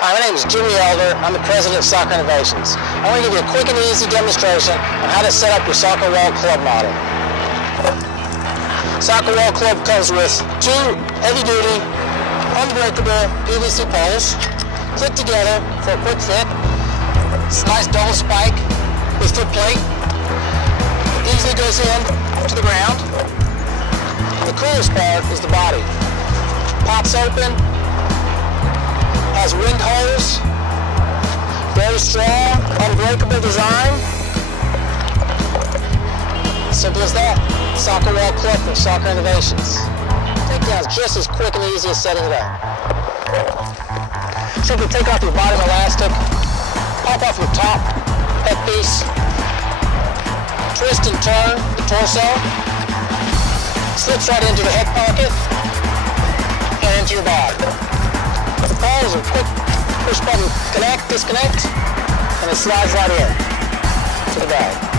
Hi, my name is Jimmy Elder. I'm the president of Soccer Innovations. I want to give you a quick and easy demonstration on how to set up your soccer wall club model. Soccer wall club comes with two heavy-duty, unbreakable PVC poles, clipped together for a quick fit. It's a nice double spike with foot plate. Easily goes in to the ground. The coolest part is the body. Pops open, has ring holes, very strong, unbreakable design. Simple as that. Soccer wall club from Soccer Innovations. Takedown's just as quick and easy as setting it up. Simply take off your bottom elastic, pop off your top head piece, twist and turn the torso, slips right into the head pocket and into your bag. The ball is a quick push button connect, disconnect, and it slides right in to the bag.